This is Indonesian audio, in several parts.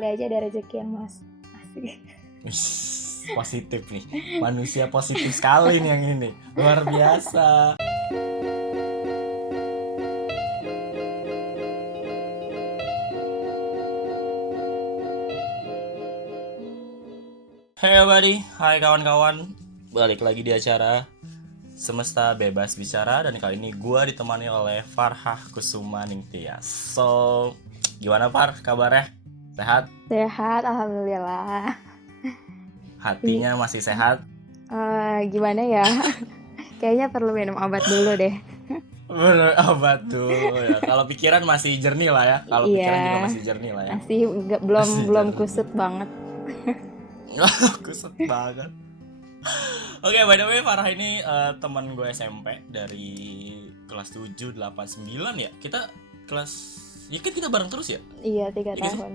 kali aja ada rezeki yang mas. Asik. Positif nih, manusia positif sekali nih yang ini, luar biasa. Hey everybody, hai kawan-kawan, balik lagi di acara Semesta Bebas Bicara. Dan kali ini gue ditemani oleh Farhah Kusuma Ningtyas. So, gimana Far kabarnya? Sehat? Sehat, alhamdulillah. Hatinya masih sehat? Gimana ya? Kayaknya perlu minum obat dulu deh. Berobat tuh ya. Kalau pikiran masih jernih lah ya. Kalau pikiran juga masih jernih lah ya. Masih belum kusut banget. Kusut banget. Oke, by the way Farah ini teman gue SMP dari kelas 7, 8, 9 ya. Kita kelas, ya kan kita bareng terus ya? Iya, 3 Ya, tahun.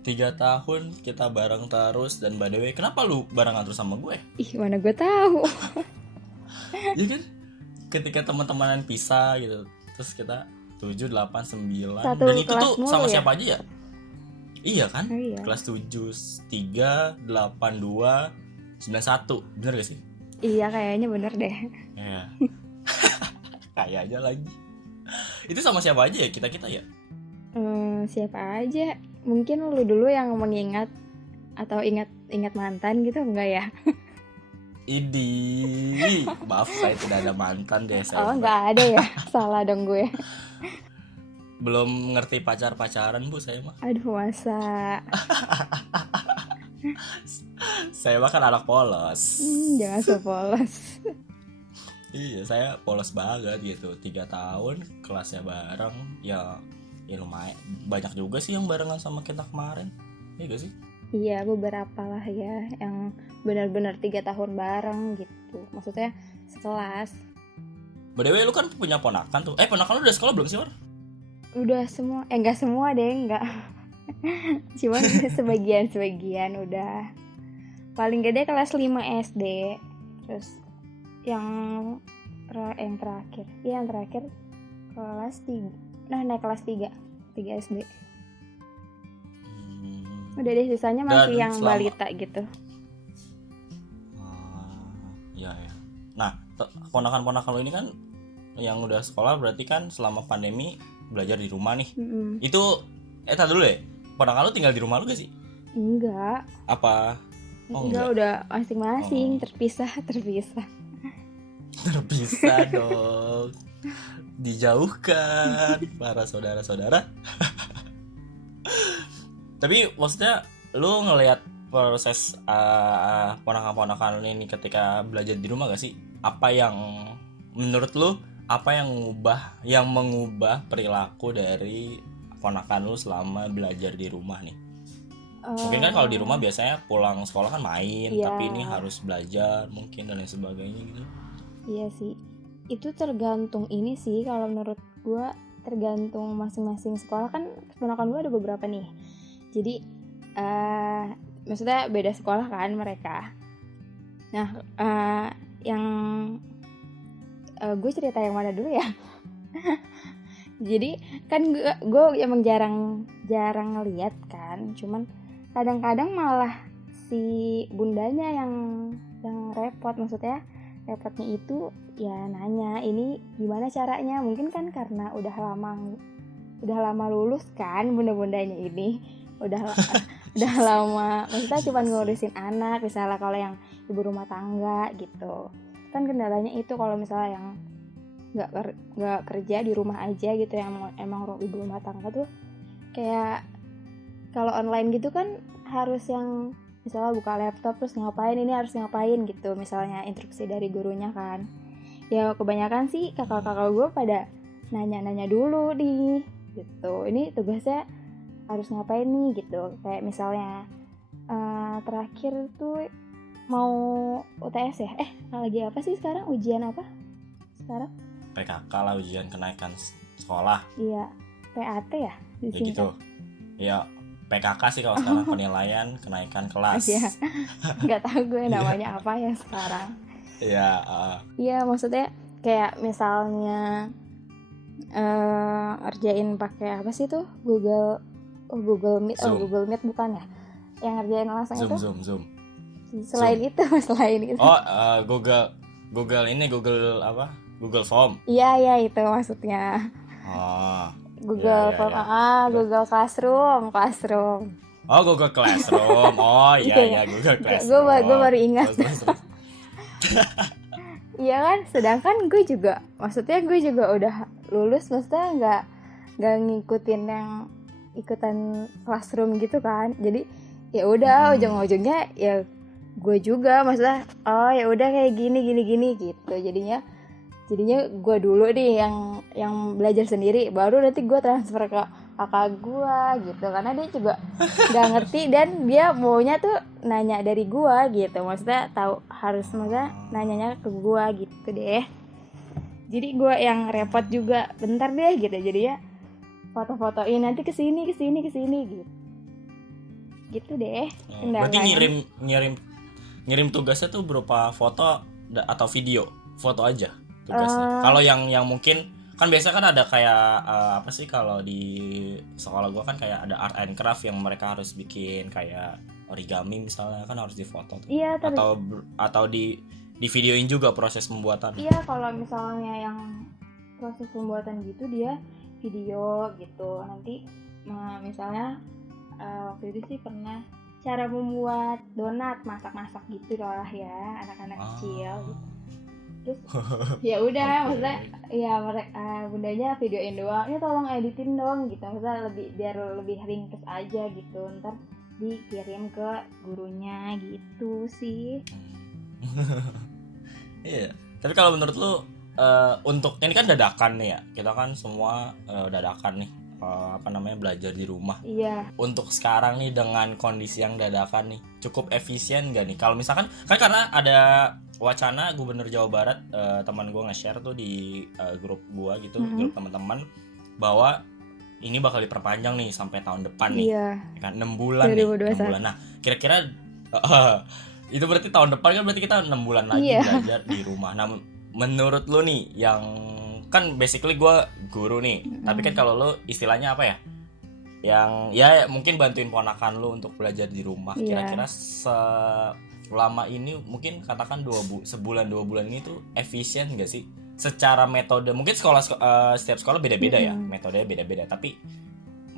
3 tahun kita bareng terus. Dan by the way, kenapa lu barengan terus sama gue? Ih, mana gue tahu. Ya kan? Ketika teman-temanan pisah gitu, terus kita 7, 8, 9. Satu dan itu kelas tuh mulu sama ya? siapa aja ya? Iya kan? Oh, iya. Kelas 7, 3, 8, 2, 9, 1. Bener gak sih? Iya, kayaknya bener deh. Iya. Kayaknya lagi. Itu sama siapa aja ya kita-kita ya? Siapa aja? Mungkin lu dulu yang mengingat atau ingat mantan gitu, enggak ya? Idi. Maaf, saya tidak ada mantan deh saya. Oh, enggak ada ya? Salah dong gue. Belum ngerti pacaran Bu saya mah. Aduh, masa. Saya mah kan anak polos. Jangan sepolos. Iya, saya polos banget gitu. 3 tahun kelasnya bareng. Ya lumayan. Banyak juga sih yang barengan sama kita kemarin. Iya gak sih? Iya, beberapa lah ya yang benar-benar 3 tahun bareng gitu. Maksudnya sekelas. By the way, lu kan punya ponakan tuh. Ponakan lu udah sekolah belum sih, War? Udah semua, enggak semua deh, enggak. Cuman sebagian udah. Paling gede kelas 5 SD. Terus yang terakhir. Iya, yang terakhir kelas 3. Nah, naik kelas 3 SD. Udah deh, sisanya masih yang balita gitu. Iya ya. Nah, ponakan-ponakan lu ini kan yang udah sekolah berarti kan selama pandemi belajar di rumah nih. Itu tar dulu deh. Ponakan lu tinggal di rumah lu gak sih? Enggak. Apa? Enggak, udah masing-masing, terpisah. Terpisah dong. Dijauhkan para saudara-saudara. Tapi maksudnya lu ngelihat proses ponakan-ponakan ini ketika belajar di rumah gak sih? Apa yang menurut lu yang mengubah perilaku dari ponakan lu selama belajar di rumah nih? Mungkin kan kalau di rumah biasanya pulang sekolah kan main, tapi ini harus belajar mungkin dan lain sebagainya gitu. Iya sih. Itu tergantung ini sih, kalau menurut gue tergantung masing-masing sekolah. Kan ponakan gue ada beberapa nih. Jadi maksudnya beda sekolah kan mereka. Nah, yang gue cerita yang mana dulu ya? Jadi kan gue emang jarang ngeliat kan. Cuman kadang-kadang malah si bundanya yang repot. Maksudnya repotnya itu ya nanya, ini gimana caranya? Mungkin kan karena udah lama lulus kan bunda-bundanya ini. Udah lama, maksudnya cuma ngurusin anak, misalnya kalau yang ibu rumah tangga gitu. Kan kendalanya itu kalau misalnya yang nggak kerja di rumah aja gitu, yang emang ibu rumah tangga tuh kayak kalau online gitu kan harus yang misalnya buka laptop terus ngapain, ini harus ngapain gitu, misalnya instruksi dari gurunya kan. Ya kebanyakan sih kakak-kakak gue pada nanya-nanya dulu nih gitu, ini tugasnya harus ngapain nih gitu. Kayak misalnya terakhir tuh mau UTS ya, lagi apa sih sekarang, ujian apa sekarang? PKK lah, ujian kenaikan sekolah. Iya, PAT ya di sini gitu. Ya PKK sih kalau sekarang, penilaian kenaikan kelas. Iya, nggak tahu gue namanya apa ya sekarang. Iya. Iya, maksudnya kayak misalnya ngerjain pakai apa sih tuh, Google Zoom. Google Meet bukan ya? Yang ngerjain langsung itu? Zoom. Selain itu, selain itu. Oh, Google ini Google apa? Google Form. Iya itu maksudnya. Oh. Google Form, Google Classroom. Oh, Google Classroom. Oh, iya, Google Classroom. Gue baru ingat. Terus. Iya kan, sedangkan gue juga udah lulus, maksudnya nggak ngikutin yang ikutan classroom gitu kan. Jadi ya udah ujung-ujungnya ya gue juga, maksudnya ya udah kayak gini gitu. Jadinya gue dulu nih yang belajar sendiri, baru nanti gue transfer ke kakak gue gitu, karena dia juga nggak ngerti dan dia maunya tuh nanya dari gue gitu, maksudnya nanyanya ke gue gitu deh. Jadi gue yang repot juga, bentar deh gitu, jadi ya foto-fotoin nanti kesini gitu deh. Berarti ngirim tugasnya tuh berupa foto atau video? Foto aja tugasnya. Kalau yang mungkin kan biasa kan ada kayak apa sih, kalau di sekolah gua kan kayak ada art and craft yang mereka harus bikin kayak origami misalnya, kan harus difoto tuh. Iya, atau di videoin juga proses pembuatan. Iya, kalau misalnya yang proses pembuatan gitu dia video gitu. Nanti misalnya waktu itu sih pernah cara membuat donat, masak gitu lah ya, anak-anak kecil gitu. Terus ya udah, maksudnya ya bundanya videoin doang, ya tolong editin dong gitu, maksudnya biar lebih ringkes aja gitu, ntar dikirim ke gurunya gitu sih. Iya. Tapi kalau menurut lu untuk ini kan dadakan nih ya, kita kan semua dadakan nih, belajar di rumah. Iya. Untuk sekarang nih dengan kondisi yang dadakan nih, cukup efisien gak nih? Kalau misalkan kan karena ada wacana Gubernur Jawa Barat, teman gue nge-share tuh di grup gue gitu, grup teman-teman, bahwa ini bakal diperpanjang nih sampai tahun depan nih. Iya. Kan 6 bulan nih, 6 bulan. Nah, kira-kira itu berarti tahun depan kan berarti kita 6 bulan lagi belajar di rumah. Nah, menurut lu nih, yang kan basically gue guru nih, tapi kan kalau lu istilahnya apa ya, yang ya mungkin bantuin ponakan lu untuk belajar di rumah. Kira-kira selama ini mungkin katakan sebulan 2 bulan ini tuh efisien gak sih secara metode? Mungkin setiap sekolah beda-beda ya, metodenya beda-beda, tapi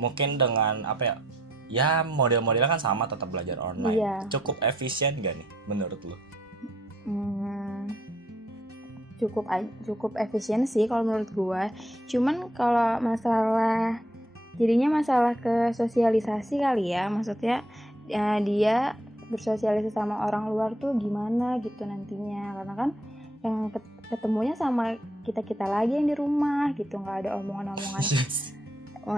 mungkin dengan apa ya model-modelnya kan sama, tetap belajar online. Cukup efisien gak nih menurut lu? Cukup efisien sih kalau menurut gue. Cuman kalau masalah ke sosialisasi kali ya, maksudnya dia bersosialisasi sama orang luar tuh gimana gitu nantinya, karena kan yang ketemunya sama kita lagi yang di rumah gitu, nggak ada omongan-omongan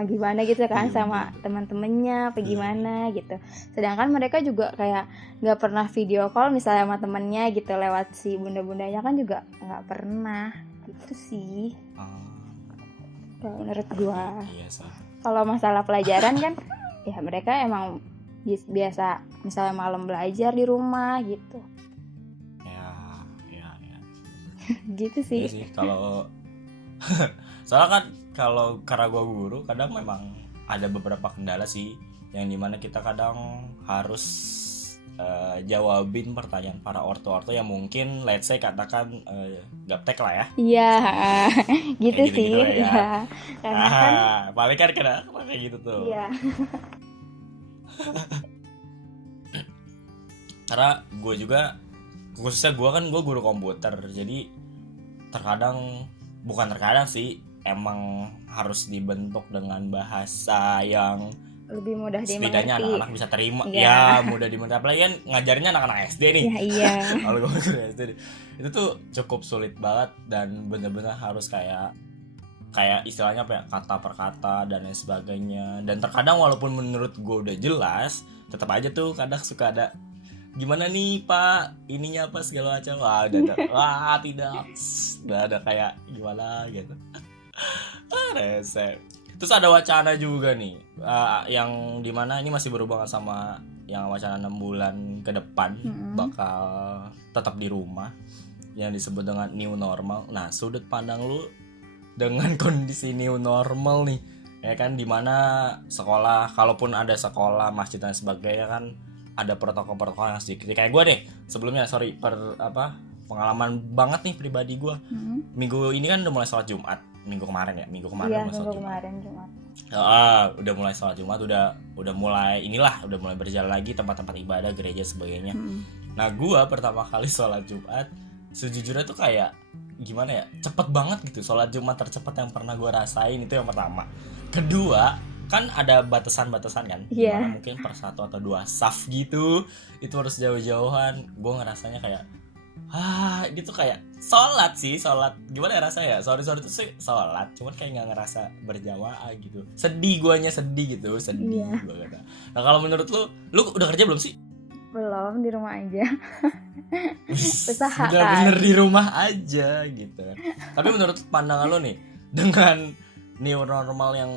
gimana gitu kan sama teman-temannya apa gimana gitu. Sedangkan mereka juga kayak nggak pernah video call misalnya sama temennya gitu lewat si bunda-bundanya kan juga nggak pernah gitu sih. Kalau menurut gua. Kalau masalah pelajaran kan ya mereka emang biasa misalnya malam belajar di rumah gitu. Ya. Gitu sih. Iya sih, kalau soalnya kan kalau karena gue guru kadang memang ada beberapa kendala sih, yang dimana kita kadang harus jawabin pertanyaan para ortu-ortu yang mungkin let's say katakan gaptek lah ya. Iya, gitu sih. Gitu ya. Karena kan paling kan kayak gitu tuh. Iya. Karena gue juga, khususnya gue guru komputer, jadi bukan terkadang sih, emang harus dibentuk dengan bahasa yang lebih mudah dimengerti. Setidaknya anak-anak bisa terima. Ya, mudah dimengerti. Apalagi kan ngajarnya anak-anak SD nih. Ya, iya. Kalau gue guru SD itu tuh cukup sulit banget, dan benar-benar harus kayak istilahnya apa ya, kata per kata dan lain sebagainya. Dan terkadang walaupun menurut gue udah jelas, tetap aja tuh kadang suka ada gimana nih Pak, ininya apa segala macam. Tidak. Udah ada kayak gimana gitu. Resep. Terus ada wacana juga nih, yang dimana ini masih berhubungan sama yang wacana 6 bulan ke depan bakal tetap di rumah, yang disebut dengan new normal. Nah, sudut pandang lu dengan kondisi new normal nih, ya kan, dimana sekolah, kalaupun ada sekolah, masjid dan sebagainya kan ada protokol-protokol yang sedikit. Kayak gue deh sebelumnya, pengalaman banget nih pribadi gue. Minggu ini kan udah mulai sholat Jumat, minggu kemarin Iya, mulai minggu sholat Jumat. kemarin Jumat. Udah mulai sholat Jumat, udah mulai udah mulai berjalan lagi tempat-tempat ibadah, gereja sebagainya. Nah, gua pertama kali sholat Jumat sejujurnya tuh kayak gimana ya, cepet banget gitu. Sholat Jumat tercepat yang pernah gua rasain itu yang pertama. Kedua, kan ada batasan-batasan kan, dimana mungkin per 1 atau 2 saf gitu, itu harus jauh-jauhan. Gua ngerasanya kayak gitu, kayak sholat gimana ya rasanya ya, sorry itu sih sholat, cuman kayak nggak ngerasa berjamaah gitu. Sedih gua gitu. Iya. Gua kata. Nah, kalau menurut lu udah kerja belum sih? Belum, di rumah aja. Usaha Bener-bener di rumah aja gitu. Tapi menurut pandangan lu nih, dengan new normal yang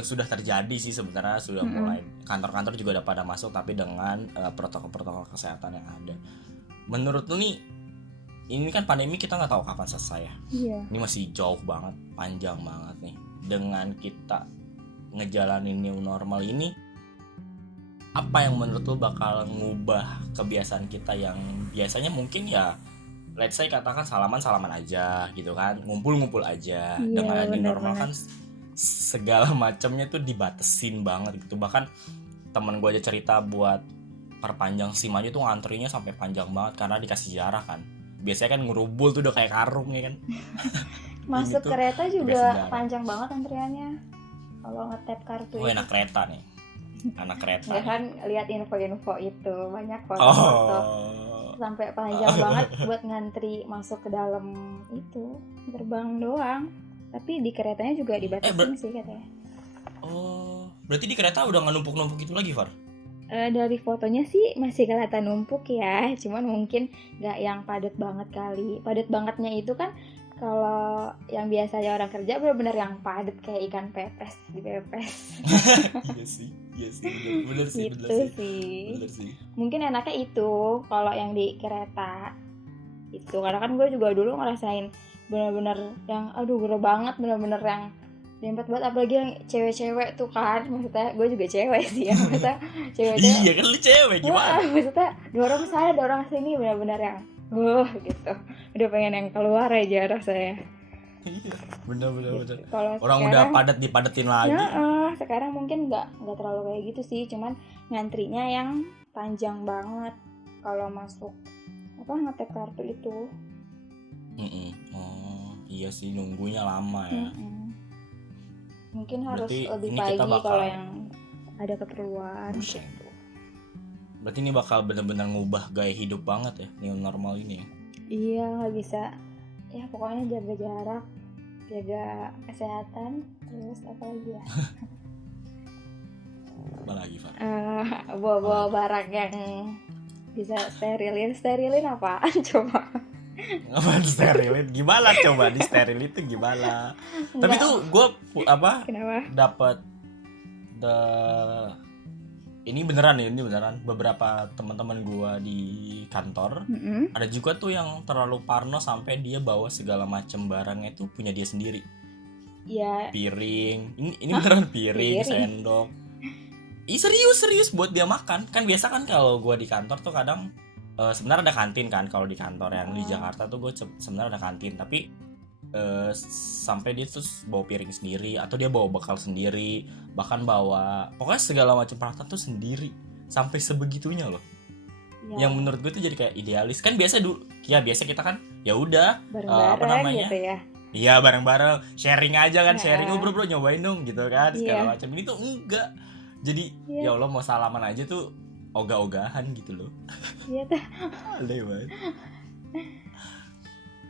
sudah terjadi sih sebenarnya, sudah mulai kantor-kantor juga udah pada masuk, tapi dengan protokol-protokol kesehatan yang ada. Menurut lu nih, ini kan pandemi kita nggak tahu kapan selesai ya. Iya. Ini masih jauh banget, panjang banget nih. Dengan kita ngejalanin new normal ini, apa yang menurut lu bakal ngubah kebiasaan kita yang biasanya mungkin ya, let's say katakan salaman aja gitu kan, ngumpul aja. Iya, dengan new normal bener-bener. kan segala macamnya tuh dibatesin banget gitu. Bahkan temen gue aja cerita buat perpanjang SIM aja tuh ngantrinya sampai panjang banget karena dikasih jarak kan. Biasanya kan ngerubul tuh udah kayak karung ya kan. Masuk Ini tuh kereta dikasih juga jarak. panjang banget antriannya. Kalau nge-tap kartu Oh, itu. enak kereta nih. Anak kereta. Ya kan, lihat info-info itu, banyak foto-foto. Sampai panjang banget buat ngantri masuk ke dalam itu gerbang doang. Tapi di keretanya juga dibatasin sih katanya. Oh, berarti di kereta udah nggak numpuk-numpuk itu lagi, Far? Dari fotonya sih masih kelihatan numpuk ya, cuman mungkin nggak yang padat banget kali. Padat bangetnya itu kan kalau yang biasanya orang kerja benar-benar yang padat kayak ikan pepes dipepes. Iya sih, bener sih. Bener sih. Mungkin enaknya itu kalau yang di kereta itu, karena kan gue juga dulu ngerasain benar-benar yang gerah banget, benar-benar yang dempet banget, apalagi yang cewek-cewek tuh kan, maksudnya gue juga cewek sih ya, maksudnya cewek-cewek. Iya kan, lu cewek gimana? Maksudnya dorong sana dorong sini, benar-benar yang gitu, udah pengen yang keluar aja rasanya. Iya, bener. Kalau orang udah dipadetin lagi. Sekarang mungkin nggak terlalu kayak gitu sih, cuman ngantrinya yang panjang banget kalau masuk ngetep kartu itu. Oh iya sih, nunggunya lama ya. Mungkin harus berarti lebih ini pagi kalau yang ada keperluan. Berarti ini bakal benar-benar ngubah gaya hidup banget ya, new normal ini ya. Iya, nggak bisa ya, pokoknya jaga jarak, jaga kesehatan, terus apa lagi ya? Apa lagi, Far? Bawa barang yang bisa sterilin apaan coba? Apaan sterilin? Gimana coba di steril itu gimana? Tapi tuh gue Kenapa? dapat ini beneran beberapa teman-teman gue di kantor ada juga tuh yang terlalu parno sampai dia bawa segala macam barangnya itu punya dia sendiri. Iya. Piring, ini beneran piring, sendok. Serius buat dia makan. Kan biasa kan kalau gue di kantor tuh kadang sebenarnya ada kantin kan, kalau di kantor yang di Jakarta tuh gue sebenarnya ada kantin, tapi sampai dia terus bawa piring sendiri atau dia bawa bekal sendiri, bahkan bawa pokoknya segala macam peralatan tuh sendiri, sampai sebegitunya loh. Ya. Yang menurut gue tuh jadi kayak idealis. Kan biasa kita kan ya udah bareng-bareng gitu ya. Iya, bareng-bareng, sharing aja kan, sharing, bro nyobain dong gitu kan, segala macam. Ini tuh enggak. Jadi ya Allah, mau salaman aja tuh ogah-ogahan gitu loh. Iya tuh. Aneh banget.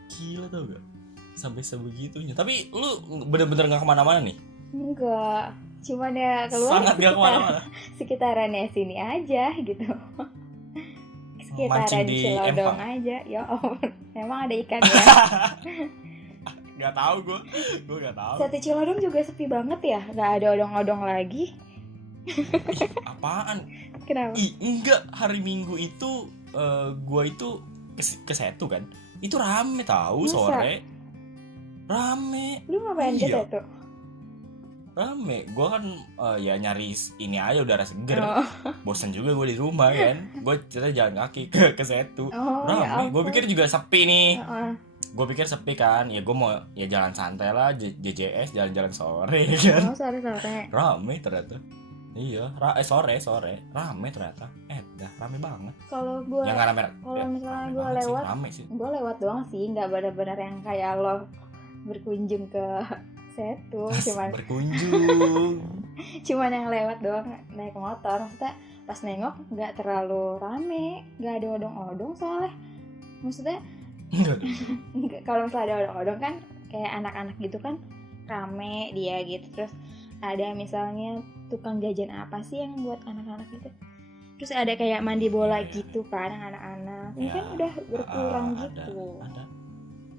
Gila tau gak? Sampai sebegitunya. Tapi lu bener-bener gak kemana-mana nih? Enggak, cuman ya keluar sangat gak kemana-mana. Sekitarannya sini aja gitu. Sekitaran Cilodong aja. Ya ampun, emang ada ikan ya? Gak tahu gue gak tahu. Sate Cilodong juga sepi banget ya, gak ada odong-odong lagi. Apaan? Kenapa? Enggak, hari Minggu itu gue itu ke Setu kan, itu rame tahu. Masa? Sore rame. Lu ngapain ke Setu? rame. Gue kan ya nyari ini aja udara seger. Oh, Bosan juga gue di rumah kan. Gue cerita jalan kaki ke Setu. oh ya Rame. Gue ampun. pikir juga sepi nih. Heeh. Gue pikir sepi kan. Ya gue mau ya jalan santai lah, JJS jalan-jalan sore kan. Oh, sore-sore. Rame ternyata. Iya, sore rame ternyata. Dah rame banget. Kalau gue, Yang nggak rame. kalau ya, misalnya rame gue banget sih, lewat, rame sih. gue lewat doang sih, nggak benar-benar yang kayak lo berkunjung ke Setu, Berkunjung. cuman yang lewat doang naik motor. Maksudnya pas nengok nggak terlalu rame, nggak ada odong-odong soalnya. Maksudnya kalau misalnya ada odong-odong kan kayak anak-anak gitu kan rame dia gitu. Terus ada misalnya tukang jajan apa sih yang buat anak-anak gitu. Terus ada kayak mandi bola gitu kan anak-anak. Ini kan udah berkurang gitu.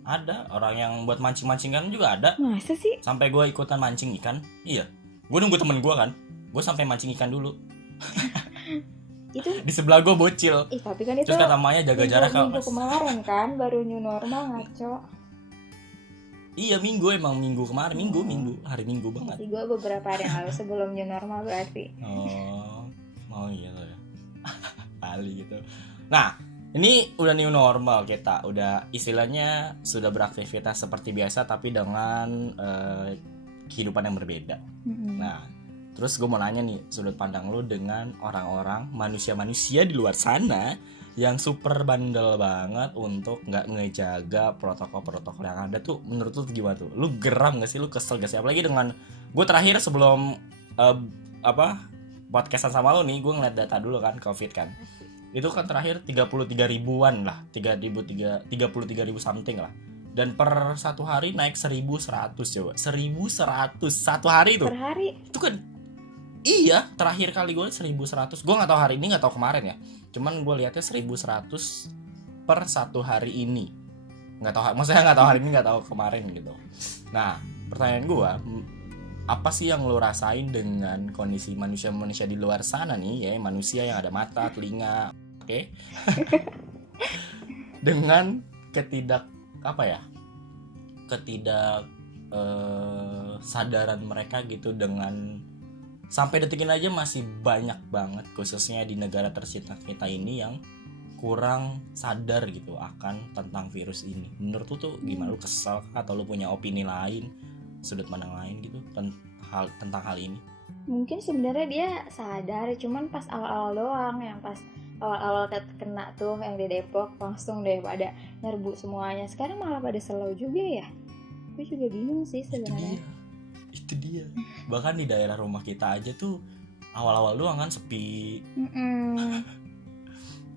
Ada orang yang buat mancing-mancingan juga ada. Masa sih? Sampai gue ikutan mancing ikan. Iya. Gue nunggu temen gue kan. Gue sampai mancing ikan dulu. Itu Di sebelah gue bocil. tapi kan itu Terus kata mamanya jaga jarak minggu Mas. kemarin kan baru new normal ngaco. Iya emang minggu kemarin hari Minggu banget. Masih gue beberapa hari yang lalu sebelum new normal berarti. Oh iya tuh ya. Kali gitu. Nah, ini udah new normal kita, udah istilahnya sudah beraktivitas seperti biasa tapi dengan kehidupan yang berbeda. Nah, terus gue mau nanya nih sudut pandang lu dengan orang-orang manusia-manusia di luar sana yang super bandel banget untuk nggak ngejaga protokol-protokol yang ada tuh. Menurut lu gimana tuh? Lu geram gak sih? Lu kesel gak sih? Apalagi dengan gue terakhir sebelum podcastan sama lu nih, gue ngeliat data dulu kan COVID kan. Itu kan terakhir 33 ribuan lah, 33 ribu something lah. Dan per satu hari naik 1.100 coba. 1.100 satu hari tuh. Per hari? Itu kan iya, terakhir kali gue 1.100. Gue nggak tahu hari ini, nggak tahu kemarin ya. Cuman gue lihatnya 1.100 per satu hari ini. Nggak tahu, maksudnya nggak tahu hari ini, nggak tahu kemarin gitu. Nah, pertanyaan gue, apa sih yang lo rasain dengan kondisi manusia-manusia di luar sana nih ya, manusia yang ada mata, telinga, oke? Dengan sadaran mereka gitu, dengan sampai detik ini aja masih banyak banget khususnya di negara tercinta kita ini yang kurang sadar gitu akan tentang virus ini. Menurut lu tuh gimana? Lu kesel atau lu punya opini lain, sudut pandang lain gitu tentang hal ini? Mungkin sebenarnya dia sadar, cuman pas awal-awal doang, yang pas awal-awal kena tuh yang di Depok langsung deh pada nyerbu semuanya. Sekarang malah pada slow juga ya. Gue juga bingung sih sebenarnya. Itu dia. Bahkan di daerah rumah kita aja tuh awal-awal doang kan sepi.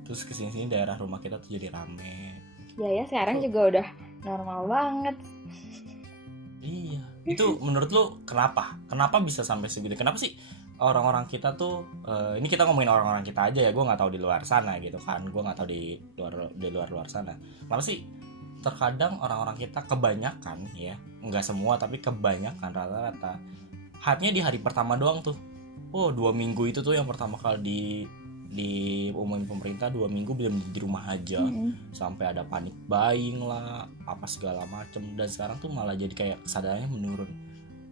Terus kesini-sini daerah rumah kita tuh jadi rame. Ya sekarang juga udah normal banget. Iya. Itu menurut lu kenapa? Kenapa bisa sampai segitu? Kenapa sih orang-orang kita tuh ini kita ngomongin orang-orang kita aja ya, gue nggak tahu di luar sana gitu kan, gue nggak tahu di luar sana. Kenapa sih terkadang orang-orang kita kebanyakan ya, nggak semua tapi kebanyakan rata-rata hype-nya di hari pertama doang tuh. 2 minggu itu tuh yang pertama kali di umumin pemerintah, 2 minggu belum di rumah aja, sampai ada panic buying lah, apa segala macem. Dan sekarang tuh malah jadi kayak kesadarannya menurun.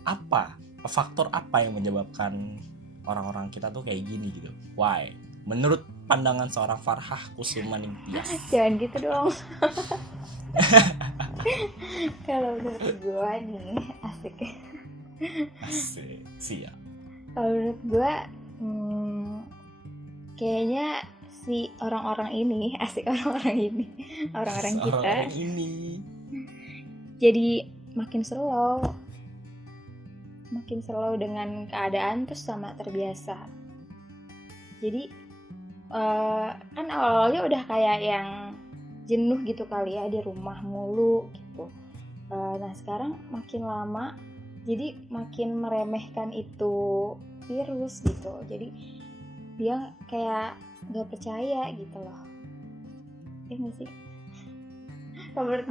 Apa faktor apa yang menyebabkan orang-orang kita tuh kayak gini gitu? Why? Menurut pandangan seorang Farhah Kusuma Ningtyas. Jangan gitu dong. Kalau menurut gue nih asik siap. Kalau menurut gue kayaknya si orang-orang ini orang-orang kita jadi makin slow dengan keadaan, terus sama terbiasa. Jadi kan awalnya udah kayak yang jenuh gitu kali ya, di rumah mulu gitu. Nah sekarang makin lama jadi makin meremehkan itu virus gitu. Jadi dia kayak gak percaya gitu loh. Ya gak sih? Kalau menurut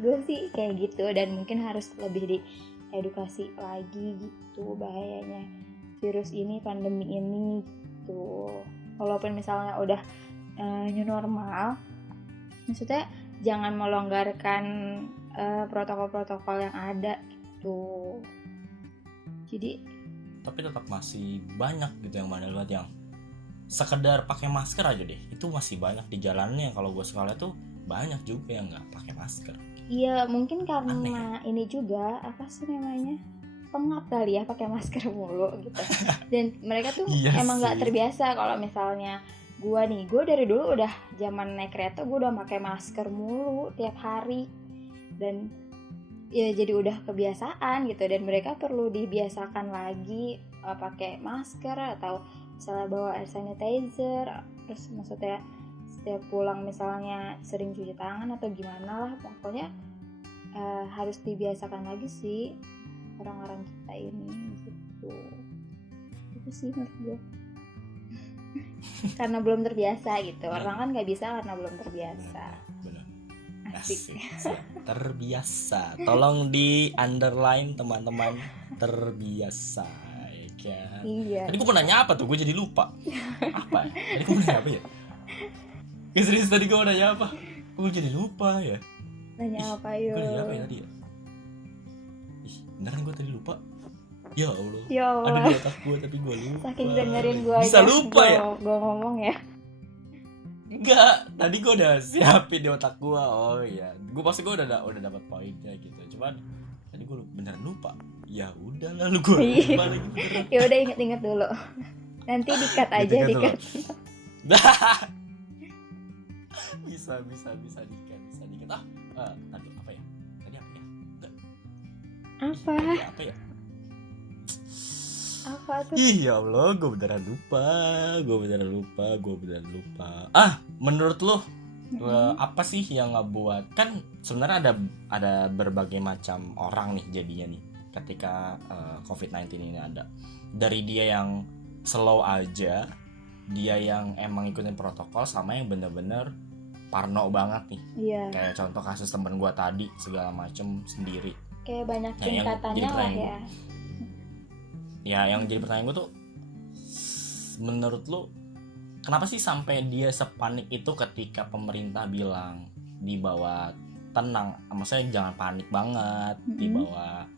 gue sih kayak gitu. Dan mungkin harus lebih diedukasi lagi gitu bahayanya virus ini, pandemi ini gitu. Walaupun misalnya udah new normal, maksudnya jangan melonggarkan protokol-protokol yang ada gitu. Jadi tapi tetap masih banyak gitu yang mana lihat yang sekedar pakai masker aja deh, itu masih banyak di jalannya. Kalau gue sekolah tuh banyak juga yang nggak pakai masker. iya mungkin karena Aneh. ini juga apa sih namanya, pengap kali ya pakai masker mulu gitu. Dan mereka tuh Iya emang nggak sih. terbiasa. Kalau misalnya gue dari dulu udah zaman naik kereta gue udah pakai masker mulu tiap hari, dan ya jadi udah kebiasaan gitu. Dan mereka perlu dibiasakan lagi pakai masker, atau misalnya bawa air sanitizer. Terus maksudnya setiap pulang misalnya sering cuci tangan atau gimana lah, pokoknya harus dibiasakan lagi sih orang-orang kita ini gitu. Itu sih menurut gue. Karena belum terbiasa gitu. Orang kan nggak bisa karena belum terbiasa. Benar. Asik. Siap. Terbiasa. Tolong di underline teman-teman, terbiasa. Ya kan? Iya. Tadi gue mau nanya apa tuh? Gue jadi lupa. Apa? Tadi gue mau nanya apa ya? Ya serius tadi gue mau nanya apa? Gue jadi lupa ya. Nanya apa Gue yuk? nanya apa ya tadi ya? Beneran gue tadi lupa. Ya Allah. Ya Ada Allah. di otak gue tapi gue lupa. Saking dengerin gue bisa aja lupa ya? gue ngomong ya. Enggak, tadi gue udah siapin di otak gue. Oh iya, gue pasti gue udah dapat poinnya gitu. Cuman tadi gue beneran lupa. Ya udah lalu gue lupa lagi beneran. Ya udah inget-inget dulu. Nanti di-cut aja, di-cut. bisa dikat. Tadi apa ya? Tadi apa ya? Enggak. Apa? Tadi apa ya? Apa tuh? Ih ya Allah, gue beneran lupa. Menurut lo apa sih yang ngebuat, kan sebenarnya ada berbagai macam orang nih jadinya nih ketika COVID-19 ini ada. Dari dia yang slow aja, dia yang emang ikutin protokol, sama yang bener-bener parno banget nih. Iya. Kayak contoh kasus temen gue tadi segala macem sendiri. Kayak banyak Nah, yang tingkatannya jadi lah pertanyaan ya. Ya yang jadi pertanyaan gue tuh, menurut lu kenapa sih sampai dia sepanik itu ketika pemerintah bilang dibawa tenang, maksudnya jangan panik banget, dibawa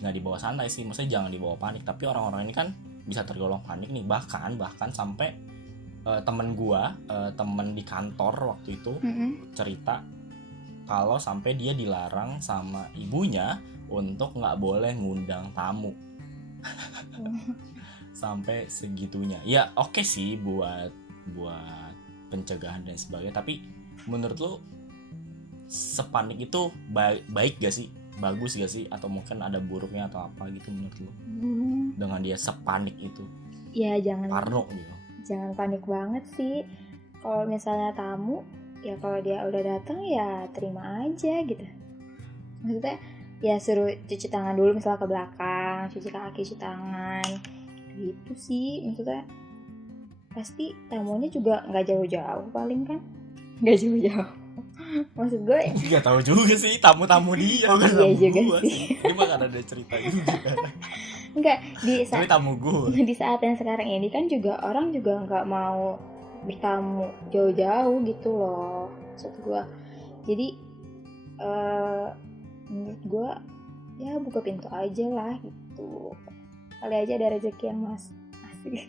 nggak dibawa santai sih, maksudnya jangan dibawa panik. Tapi orang-orang ini kan bisa tergolong panik nih, bahkan sampai temen di kantor waktu itu cerita kalau sampai dia dilarang sama ibunya untuk nggak boleh ngundang tamu. Sampai segitunya. Ya oke sih buat pencegahan dan sebagainya, tapi menurut lo sepanik itu baik gak sih? Bagus gak sih? Atau mungkin ada buruknya atau apa gitu menurut lo? Dengan dia sepanik itu. Ya jangan parno gitu. Jangan panik banget sih. Kalau misalnya tamu, ya kalau dia udah datang ya terima aja gitu. Maksudnya ya suruh cuci tangan dulu, misalnya ke belakang, cuci kaki, cuci tangan gitu sih. Maksudnya pasti tamunya juga nggak jauh-jauh, paling kan nggak jauh-jauh. Maksud gue nggak tahu juga sih tamu dia kan. Iya juga gua sih. Ini mah ada cerita juga. Enggak, Tapi tamu gue di saat yang sekarang ini kan juga orang juga nggak mau bertamu jauh-jauh gitu loh, maksud gue. Jadi menurut gue ya buka pintu aja lah gitu, kali aja ada rezeki yang mas. Asik.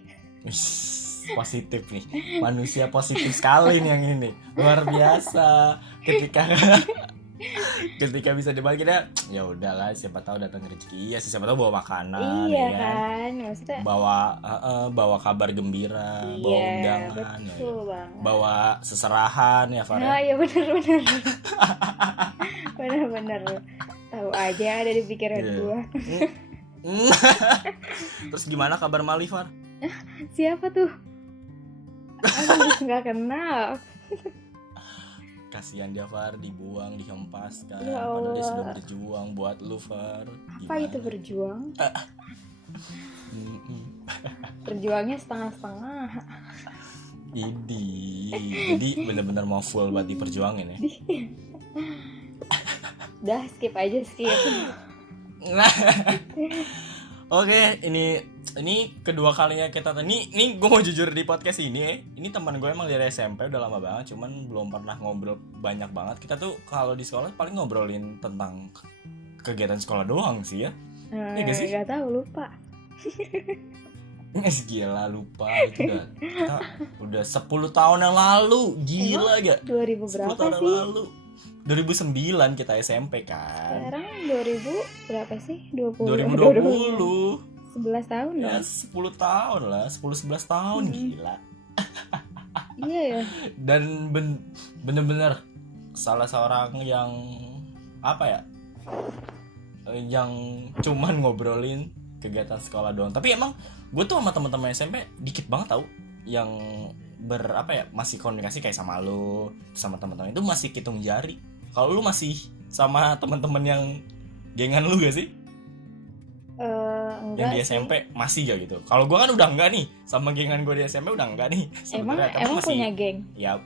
Positif nih, manusia positif sekali nih yang ini nih, luar biasa. Ketika bisa dibagi ya udahlah, siapa tahu datang rezeki. Iya sih, siapa tahu bawa makanan. Iya ya kan, maksudnya bawa kabar gembira, bawa undangan, betul banget. Bawa seserahan ya Farah. Nah, ya benar. Tahu aja ada di pikiran gua. Terus gimana kabar Mali, Far? Siapa tuh? Aku nggak kenal. Kasihan dia, Far, dibuang, dihempaskan. Ya Padahal dia Allah. sudah berjuang buat lu, Far. Apa itu berjuang? Berjuangnya setengah-setengah. Jadi benar-benar mau full buat diperjuangin ya. Udah skip aja. Oke, ini kedua kalinya kita ini gue mau jujur di podcast ini ya. Ini teman gue emang dari SMP udah lama banget, cuman belum pernah ngobrol banyak banget. Kita tuh kalau di sekolah paling ngobrolin tentang kegiatan sekolah doang sih ya. Iya gak sih? Gak tahu, lupa. Gila lupa itu udah 10 tahun yang lalu. Gila gak? 2000 10 berapa tahun yang sih? lalu. 2009 kita SMP kan. Sekarang 2000 berapa sih? 2020. 11 tahun Ya dong. 10 tahun lah, 10-11 tahun gila. Iya ya. Dan bener-bener salah seorang yang apa ya? Yang cuman ngobrolin kegiatan sekolah doang. Tapi emang gue tuh sama teman-teman SMP dikit banget tau yang masih komunikasi kayak sama lu, sama teman-teman itu masih hitung jari. Kalau lu masih sama teman-teman yang gengan lu gak sih? Yang di SMP sih. masih gak gitu? Kalau gue kan udah enggak nih, sama gengan gue di SMP udah enggak nih. Emang masih, punya geng? Ya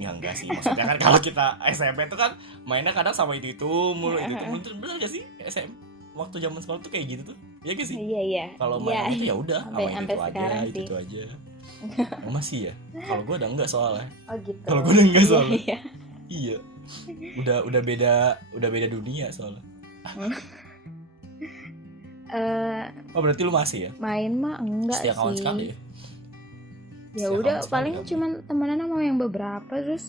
enggak sih, maksudnya kan kalau kita SMP tuh kan mainnya kadang sama itu mulu, bener gak sih? SMP waktu zaman sekolah tuh kayak gitu tuh, ya gak sih? Iya. Kalau main itu ya udah, sampai sekarang aja, itu aja. Masih ya? Kalau gue udah enggak soalnya. Oh gitu. Kalau gue udah enggak soalnya. Iya. Udah beda dunia soalnya. Oh berarti lu masih ya? Main mah enggak Setiap kawan sih. sekali ya? Ya Setiap udah kawan sekali paling kamu. cuman temenan sama yang beberapa, terus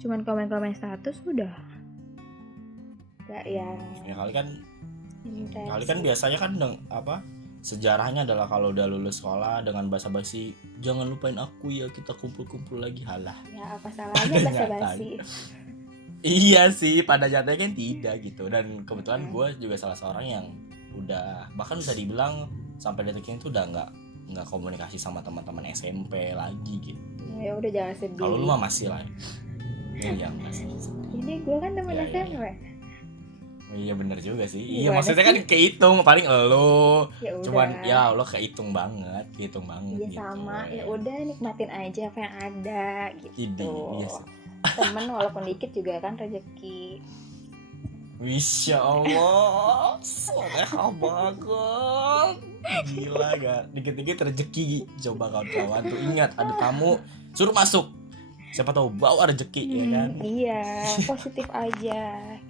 cuman komen-komen status udah. Gak yang Ya kali kan intens. biasanya kan sejarahnya adalah kalau udah lulus sekolah dengan basa-basi, jangan lupain aku ya, kita kumpul-kumpul lagi. Halah. Ya apa salahnya basa-basi. Iya sih, pada nyatanya kan tidak gitu. Dan kebetulan gue juga salah seorang yang udah bahkan bisa dibilang sampai detik ini tuh udah nggak komunikasi sama teman-teman SMP lagi gitu. Ya udah jangan sedih. Kalau lu mah masih lah. Iya masih. Ini gue kan temen SMP. Iya bener juga sih. Gimana Iya maksudnya sih? kan kehitung paling lo. Ya udah. Cuman ya lo kehitung banget Iya gitu. sama. Ya udah nikmatin aja apa yang ada gitu. Iya sih. Temen walaupun dikit juga kan rezeki. Masya Allah, soleh banget. Gila gak? Dikit-dikit rezeki. Coba kawan-kawan tuh ingat, ada tamu suruh masuk. Siapa tahu bawa rezeki ya kan? Iya, positif aja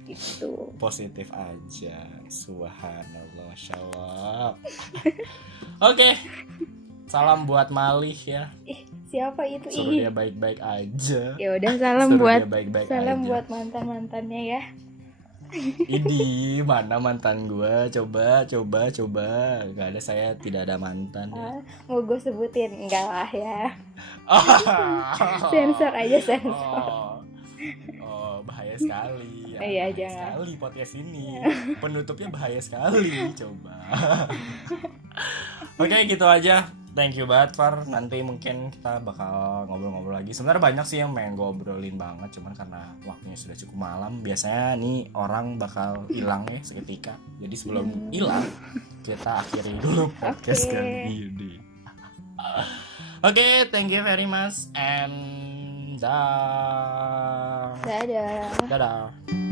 gitu. Positif aja. Subhanallah, Masya Allah. Oke. Salam buat Malih ya. Siapa itu? Suruh dia baik-baik aja. Ya udah salam Suruh buat dia baik-baik salam aja. buat mantan-mantannya ya. Idi, mana mantan gue? Coba. Gak ada, saya tidak ada mantan ya. Mau gue sebutin? Enggak lah ya. Sensor aja, sensor. Oh, bahaya sekali. Iya, bahaya jangan. sekali podcast ini. Penutupnya bahaya sekali. Coba. Oke, gitu aja. Thank you banget Far. Nanti mungkin kita bakal ngobrol-ngobrol lagi. Sebenarnya banyak sih yang pengen ngobrolin banget, cuman karena waktunya sudah cukup malam. Biasanya nih orang bakal hilang ya seketika. Jadi sebelum hilang, kita akhiri dulu podcast kali ini. Oke, thank you very much and dadah. Dadah. Dadah.